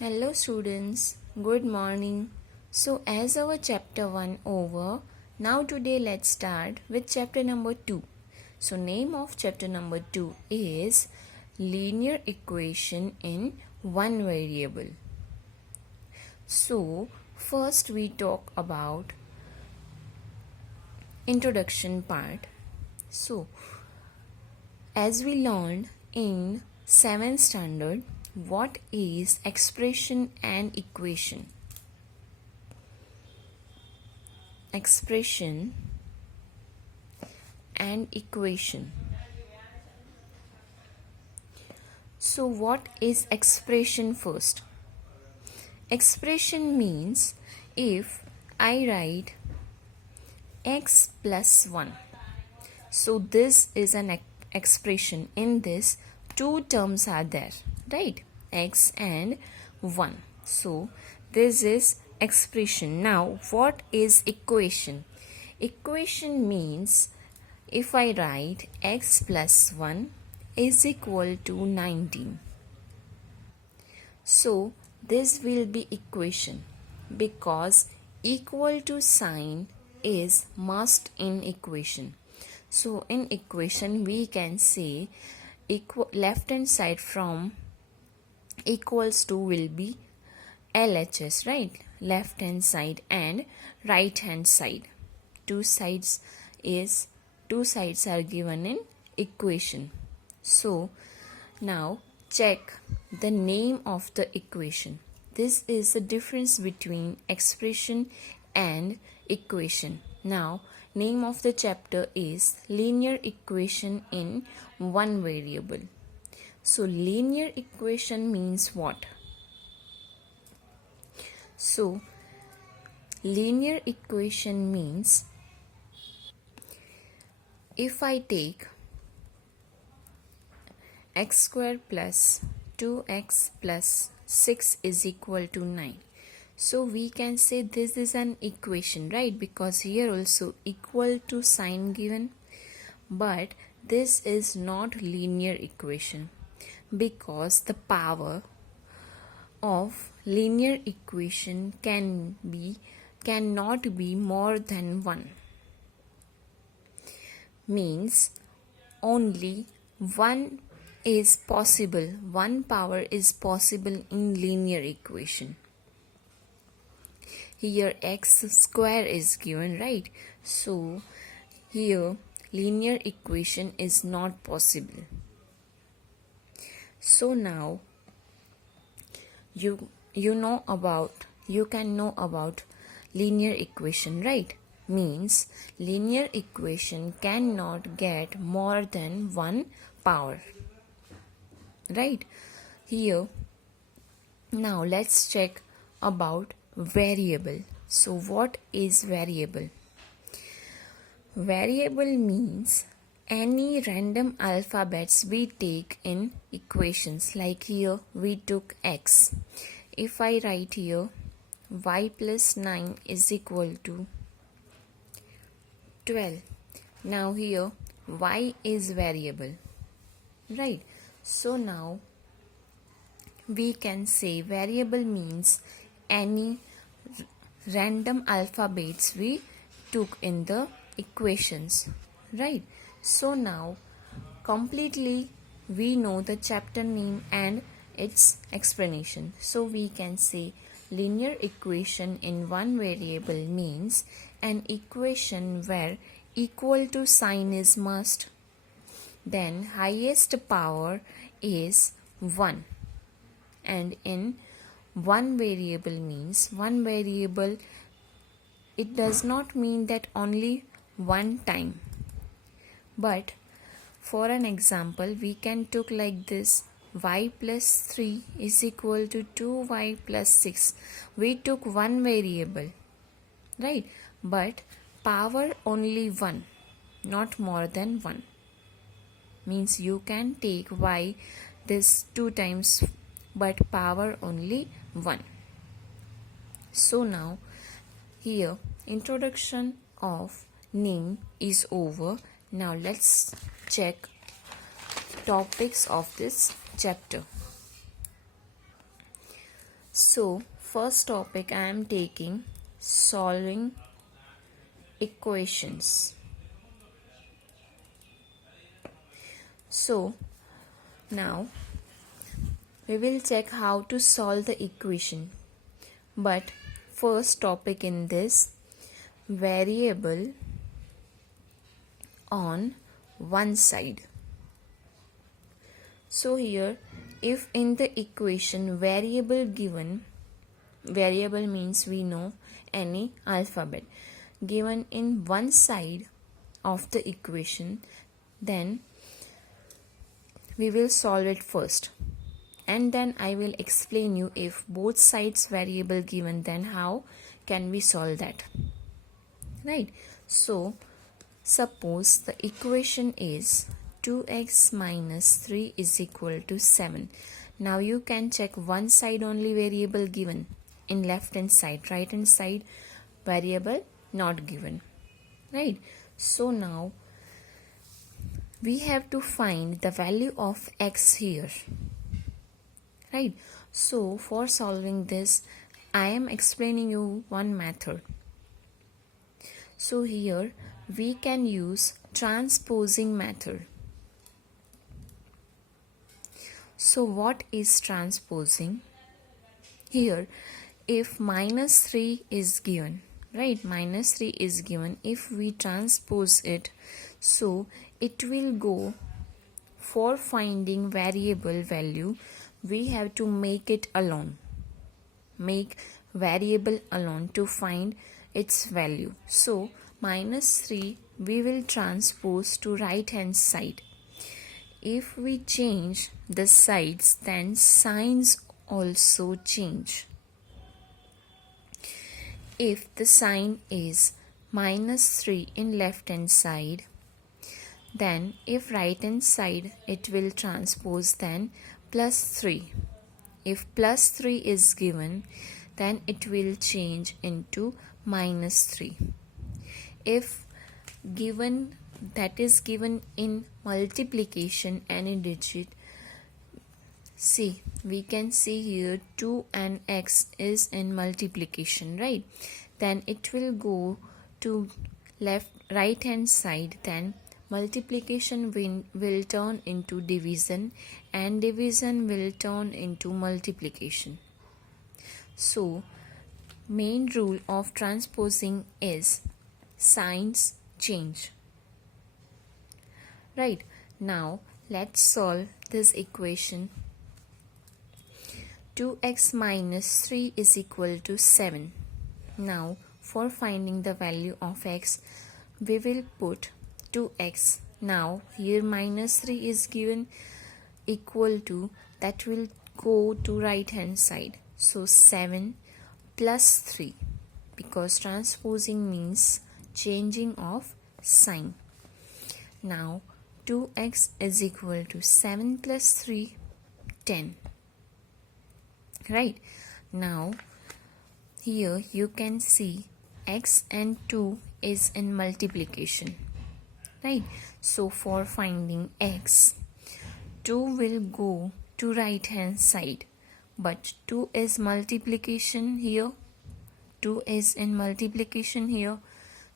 Hello students, good morning. So as our chapter 1 over, now today let's start with chapter number 2. So name of chapter number 2 is linear equation in one variable. So first we talk about introduction part. So as we learned in 7th standard, what is expression and equation? Expression and equation. So what is expression first? Expression means if I write x plus 1. So this is an expression. In this, two terms are there, right? X and 1. So this is expression. Now what is equation? Equation means if I write x plus 1 is equal to 19. So this will be equation because equal to sign is must in equation. So in equation we can say left hand side from equals to will be LHS, right? Left hand side and right hand side. Two sides are given in equation. So now check the name of the equation. This is the difference between expression and equation. Now name of the chapter is linear equation in one variable. So linear equation means what? So linear equation means if I take x square plus 2x plus 6 is equal to 9. So we can say this is an equation, right? Because here also equal to sign given. But this is not linear equation because the power of linear equation cannot be more than 1. Means only one is possible, one power is possible in linear equation. Here x square is given, right? So here linear equation is not possible. So now you can know about linear equation, right? Means linear equation cannot get more than one power, right? Here now let's check about variable. So what is variable? Variable means any random alphabets we take in equations. Like here we took x. If I write here y plus 9 is equal to 12. Now here y is variable, right? So now we can say variable means any random alphabets we took in the equations, right? So now completely we know the chapter name and its explanation. So we can say linear equation in one variable means an equation where equal to sign is must, then highest power is 1, and in one variable means one variable, it does not mean that only one time, but for an example we can took like this y plus 3 is equal to 2y plus 6. We took one variable, right? But power only 1, not more than 1. Means you can take y this 2 times but power only 1. So now here introduction of name is over. Now let's check topics of this chapter. So first topic I am taking solving equations. So now we will check how to solve the equation. But first topic in this, variable on one side. So here, if in the equation variable given, variable means we know any alphabet given in one side of the equation, then we will solve it first, and then I will explain you if both sides variable given, then how can we solve that, right? So suppose the equation is 2x minus 3 is equal to 7. Now you can check one side only variable given in left hand side, right hand side variable not given, right? So now we have to find the value of x here, right? So for solving this, I am explaining you one method. So here we can use transposing method. So what is transposing? Here, if minus 3 is given, right, minus 3 is given, if we transpose it, so it will go, for finding variable value we have to make it alone, make variable alone to find its value. So minus 3 we will transpose to right hand side. If we change the sides, then signs also change. If the sign is minus 3 in left hand side, then if right hand side it will transpose then plus 3. If plus 3 is given, then it will change into minus 3. If given, that is given in multiplication any digit, see, we can see here 2 and x is in multiplication, right? Then it will go to right hand side, then multiplication will turn into division, and division will turn into multiplication. So main rule of transposing is signs change, right? Now let's solve this equation. 2x minus 3 is equal to 7. Now for finding the value of x, we will put 2x. Now here minus 3 is given, equal to, that will go to right hand side. So 7 plus 3, because transposing means changing of sign. Now 2x is equal to 7 plus 3, 10. Right? Now here you can see x and 2 is in multiplication, right? So for finding x, 2 will go to right hand side, but 2 is multiplication here, 2 is in multiplication here.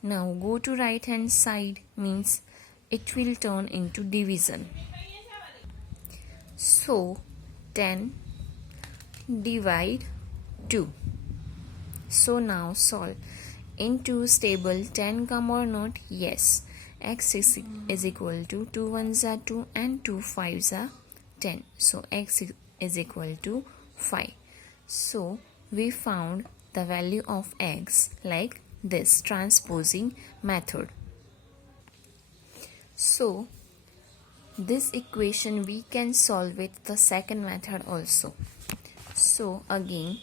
Now go to right hand side means it will turn into division. So 10 divide 2. So now solve. In 2's table 10 come or not? Yes. X is equal to 2 1s are 2 and 2 5s are 10. So x is equal to 5. So we found the value of x like this transposing method. So this equation we can solve with the second method also. So again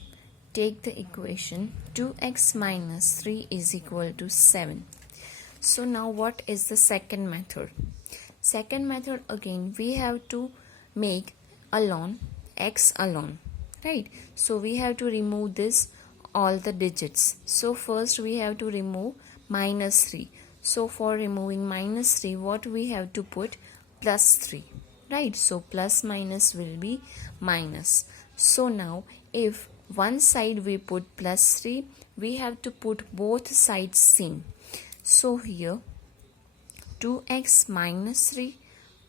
take the equation 2x minus 3 is equal to 7. So now what is the second method? Second method, again we have to make alone x alone, right? So we have to remove this all the digits. So first we have to remove minus 3. So for removing minus 3, what we have to put? Plus 3, right? So plus minus will be minus. So now if one side we put plus 3, we have to put both sides same. So here 2x minus 3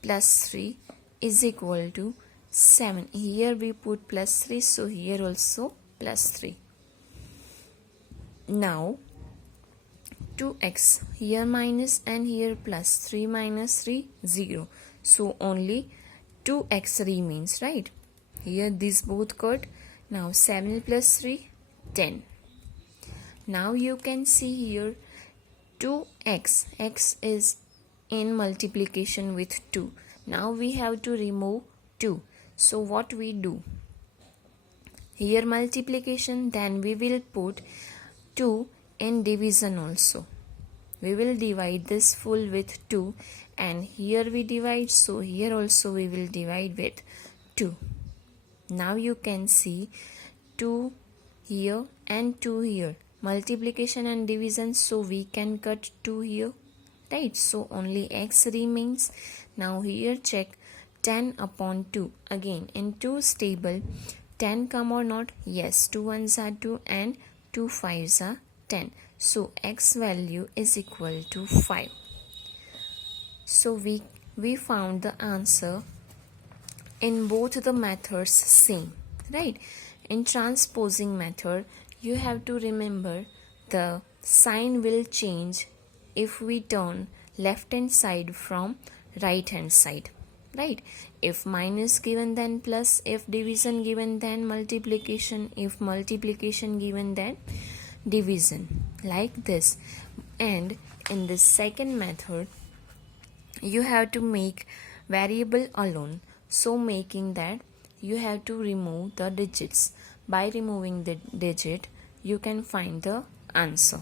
plus 3 is equal to 7. Here we put plus 3, so here also plus 3. Now 2x, here minus and here plus, 3 minus 3, 0. So only 2x remains, right? Here these both cut. Now 7 plus 3, 10. Now you can see here 2x, x is in multiplication with 2. Now we have to remove 2. So what we do? Here multiplication, then we will put 2 in division also. We will divide this full with 2, and here we divide, so here also we will divide with 2. Now you can see 2 here and 2 here. Multiplication and division, so we can cut 2 here, right? So only x remains. Now here check 10 upon 2. Again in 2's table 10 come or not? Yes, 2 1s are 2 and 2 5s are 10. So x value is equal to 5. So we found the answer in both the methods same, right? In transposing method, you have to remember the sign will change if we turn left hand side from right hand side, right? If minus given then plus, if division given then multiplication, if multiplication given then division, like this. And in the second method you have to make variable alone, so making that you have to remove the digits. By removing the digit you can find the answer,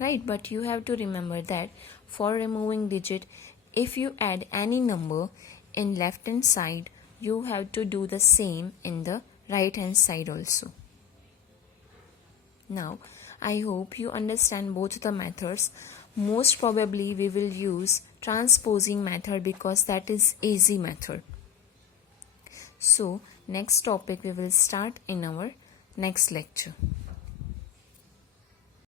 right? But you have to remember that for removing digit, if you add any number in left hand side, you have to do the same in the right hand side also. Now I hope you understand both the methods. Most probably we will use transposing method because that is easy method. So next topic we will start in our next lecture.